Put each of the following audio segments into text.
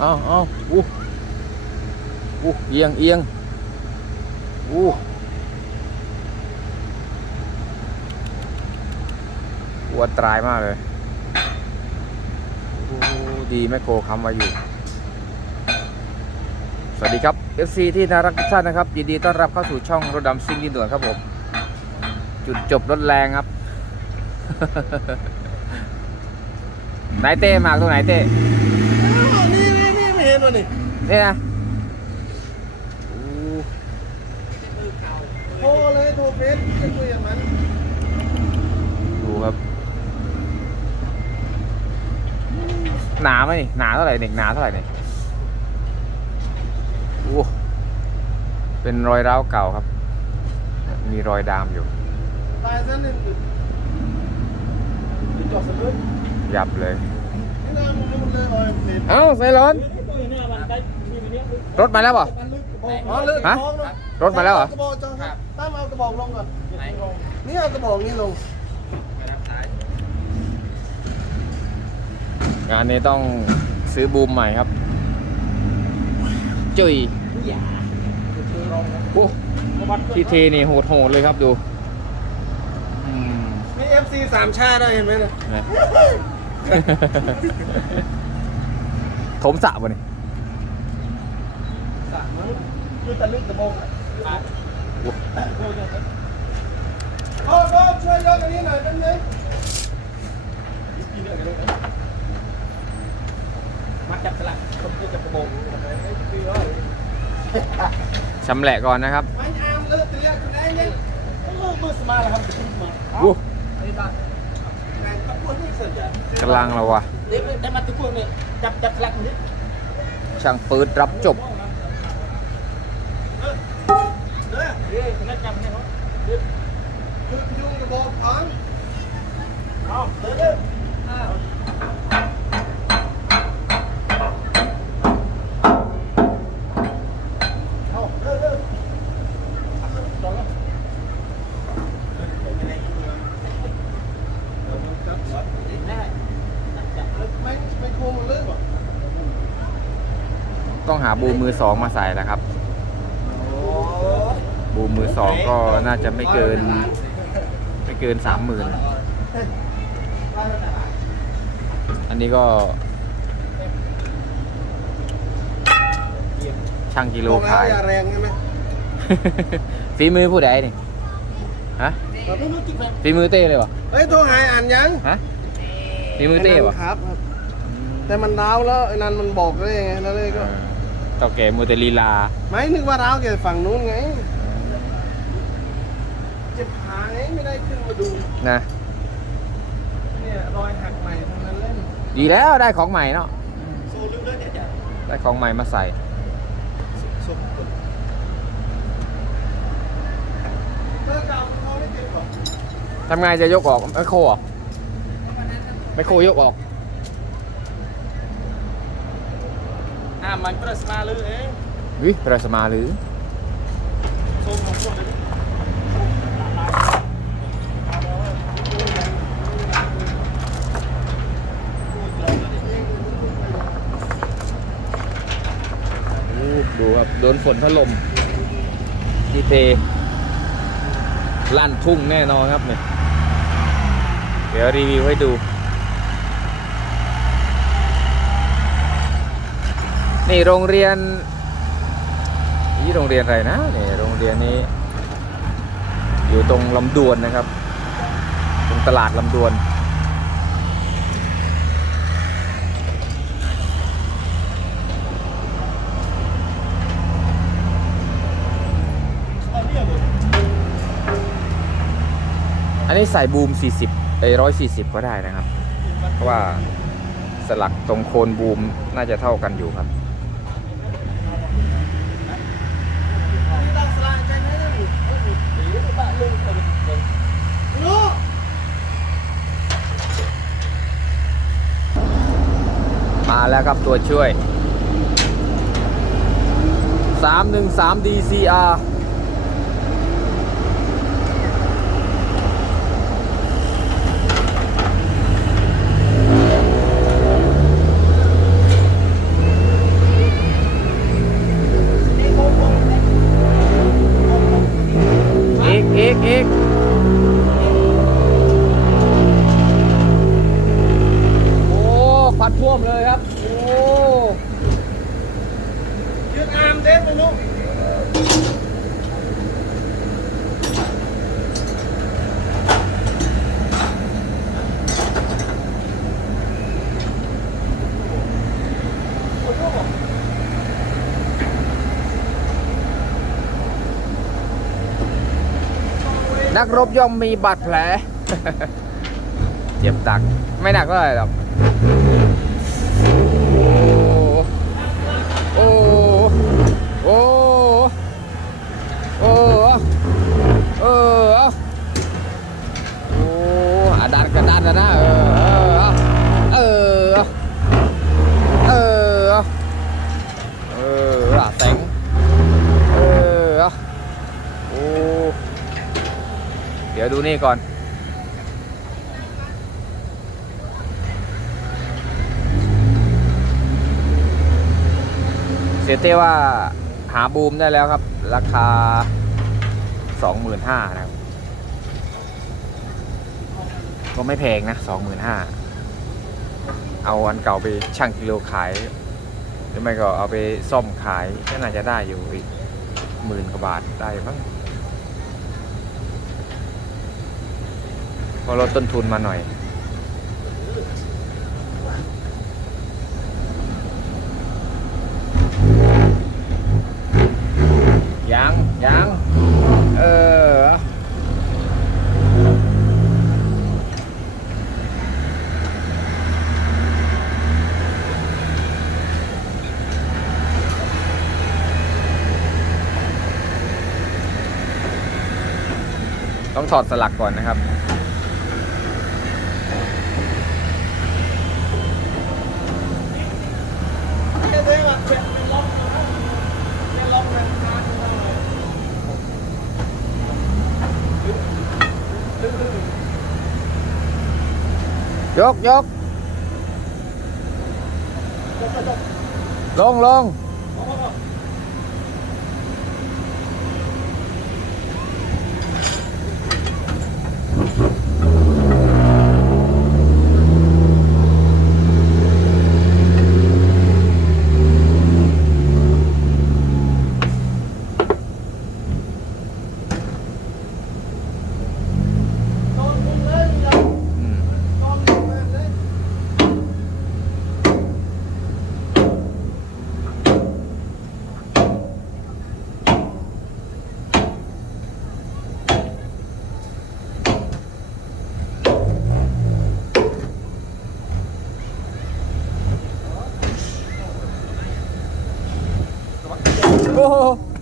เอาเอาอู้อู้เอียงเอียงอู้อ้วนตรายมากเลยโอ้ดีแม่โคค้ำไว้อยู่ สวัสดีครับ FC ที่น่ารักทุกท่านนะครับ ยินดีต้อนรับเข้าสู่ช่องรถดำซิ่งดินด่วนครับผม จุดจบรถแรงครับ ไหนเต้มากตรงไหนเต้ นี่นี่ไม่เห็นวะนี่นี่นะโทรเลยโทรเฟซจะคุยกับมันดูครับ หนาไหมนี่หนาเท่าไหร่เนี่ยหนาเท่าไหร่เนี่ยโอ้เป็นรอยร้าวเก่าครับ มีรอยดามอยู่ตายซะหนึ่งจุดจอดสะดุดยับเลยนี่น้ำมันรู้เลยว่าเฟซเอ้าไซร้อน รถมาแล้วเปล่ะ อ๋อเลิกฮะ ท้องเนอะรถมาแล้วเหรอ กระบอกจอครับตั้มเอากระบอกลงก่อนนี่เอากระบอกนี้ลงงานนี้ต้องซื้อบูมใหม่ครับ จุยโอ้ที่เทนี่โหดโหดๆเลยครับดูอืมมีเอฟซีสามชาติด้วยเห็นไหมเนี่ยนะ ถมสระวะนี่สามมั้งคือตะลึกตะบงอะโอ้โหช่วยยกอันนี้หน่อยเป็นไงมัดจับสลักคนที่จับกระโปรงชำแหละก่อนนะครับมันอามเลิกเตลียกันได้เนี่ยมือสมาแล้วครับจะขึ้นมาอู้ กุนนี่เสร็จจ้ะกำลังเราวะเด็กได้มาตะกุนเนี่ยจับจับสลักนี้ช่างปืดรับจบ เด้อ เฮ้ยนั่นจับให้เขา คือยุงกระบอกพัง เอาเดินเดิน เอาเด้อเด้อ แน่จับเลย ไม่ไม่โคงเลิกว่ะ ต้องหาบูมือสองมาใส่แล้วครับ บูมือสองก็น่าจะไม่เกิน ไม่เกินสามหมื่นอันนี้ก็ ช่างกิโลขาย แรงใช่ไหมฝีมือผู้ใดนี่ฮะฝีมือเต้เลยวะเฮ้ยโทรหายอ่านยังฮะฝีมือเต้วะครับครับแต่มันร้าวแล้วไอ้นันมันบอกได้ยังไงแล้วเลยก็ เต่าแก่มือแต่ลีลา ไม่นึกว่าร้าวแกฝั่งนู้นไง เจ็บขาไงไม่ได้ขึ้นมาดู นะ เนี่ยรอยหักใหม่ทั้งนั้นเล่นดีแล้วได้ของใหม่เนาะ โซลึกเลยเนี่ยจ้ะได้ของใหม่มาใส่สุดเมื่อเก่าเขาไม่เจ็บหรอกทำไงจะยกออก ไม่โครเหรอไม่โครยกออก อ่า มันก็สมาเลยเองวิประสมาหรือโซมของพวกนี้อู้ดูครับ โดนฝนถล่มดีเทลั่นทุ่งแน่นอนครับเนี่ยเดี๋ยวรีวิวให้ดู นี่โรงเรียนนี่โรงเรียนอะไรนะนี่โรงเรียนนี้ อยู่ตรงลำดวนนะครับ ตรงตลาดลำดวนอันนี้ใส่บูม 40ไอ้140ก็ได้นะครับ เพราะว่าสลักตรงโคนบูมน่าจะเท่ากันอยู่ครับ นี่ตั้งสลายใจไหมนะนี่ ลูก มา แล้วครับตัวช่วย 313 DCR เด็ดไปนุ๊กนักรบย่อมมีบาดแผล เจ็บตัก ไม่หนักเท่าไหร่หรอก โอ้ โอ้ โอ้ โอ้ โอ้อาดันกระดานนะนะเออ เออ เออ เอออะแสงเออ โอ้ เดี๋ยวดู นี่ก่อน เสียเต้ว่าหาบูมได้แล้วครับ ราคา 25,000นะครับ ก็ไม่แพงนะ 25,000เอาอันเก่าไปชั่งกิโลขาย หรือไม่ก็เอาไปซ่อมขายก็น่าจะได้อยู่อีกหมื่นกว่าบาทได้บ้าง พอลดต้นทุนมาหน่อย ยังยังเออ ต้องถอดสลักก่อนนะครับ เด็ดแบบเป็นล็อกนะเป็นล็อกเป็นงานเลย ยกยก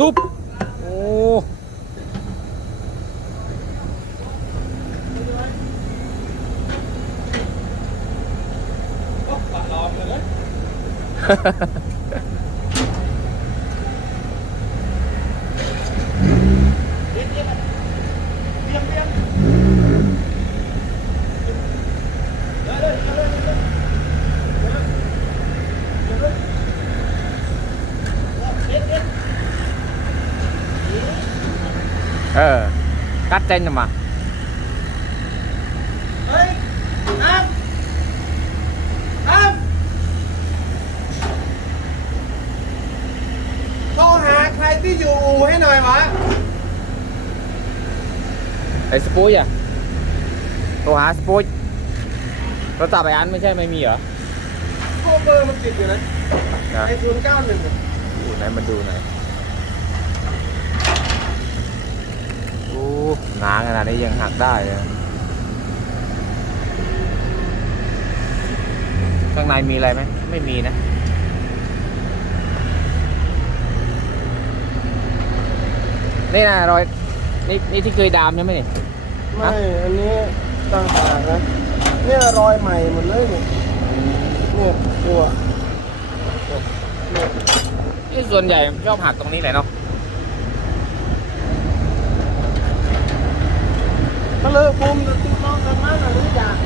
อ้โหตุ๊บ โอ้ เออ กัดเจนออกมา เฮ้ยอามอามโทรหาใครที่อยู่อู่ให้หน่อยวะ ไอ้สปุ้ยอะโทรหาสปุ้ยโทรศัพท์ไอ้อันไม่ใช่ไม่มีเหรอโทรเบอร์มันติดอยู่นะนะไอ้ศูนย์เก้าหนึ่งดูไหนมาดูหน่อยโอ้ หนาขนาดนี้ยังหักได้เลยข้างในมีอะไรไหมไม่มีนะนี่นะรอยนี่นี่ที่เคยดามใช่ไหมนี่ไม่ อันนี้ต่างหากนะเนี่ยรอยใหม่หมดเลยเนี่ยเนี่ยตัวเนี่ยนี่ส่วนใหญ่ชอบหักตรงนี้แหละเนาะ ก็เลือกบุ้มติ๊กต้องกันมากหรือยัง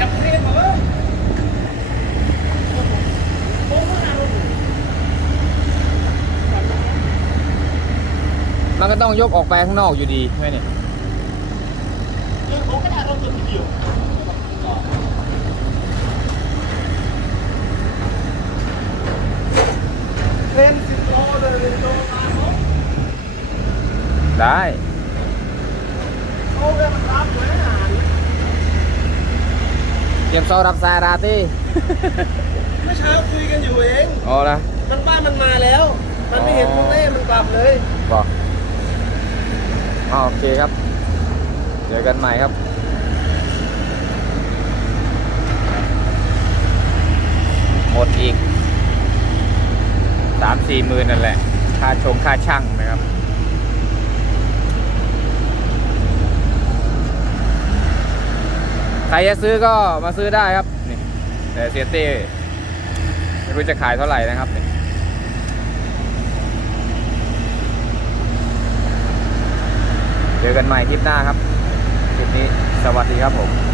จับเรียนมาเว้ยมันก็ต้องยกออกไปข้างนอกอยู่ดีใช่ไหมเนี่ยผมก็ได้ตัวเดียวเล่สิบโลได้ มโซรับสายราตีเมื่อเช้าคุยกันอยู่เอง อ๋อนะมันบ้านมันมาแล้ว มันไม่เห็นอ๋อคุณแม่มันกลับเลยบอกอ๋อโอเคครับ เจอกันใหม่ครับหมดอีกสามสี่หมื่นนั่นแหละ ค่าชงค่าช่างนะครับ ใค รจะซื้อก็มาซื้อได้ครับนี่แต่เซียเต้ไม่รู้จะขายเท่าไหร่นะครับนี่เจอกันใหม่คลิปหน้าครับ คลิปนี้สวัสดีครับผม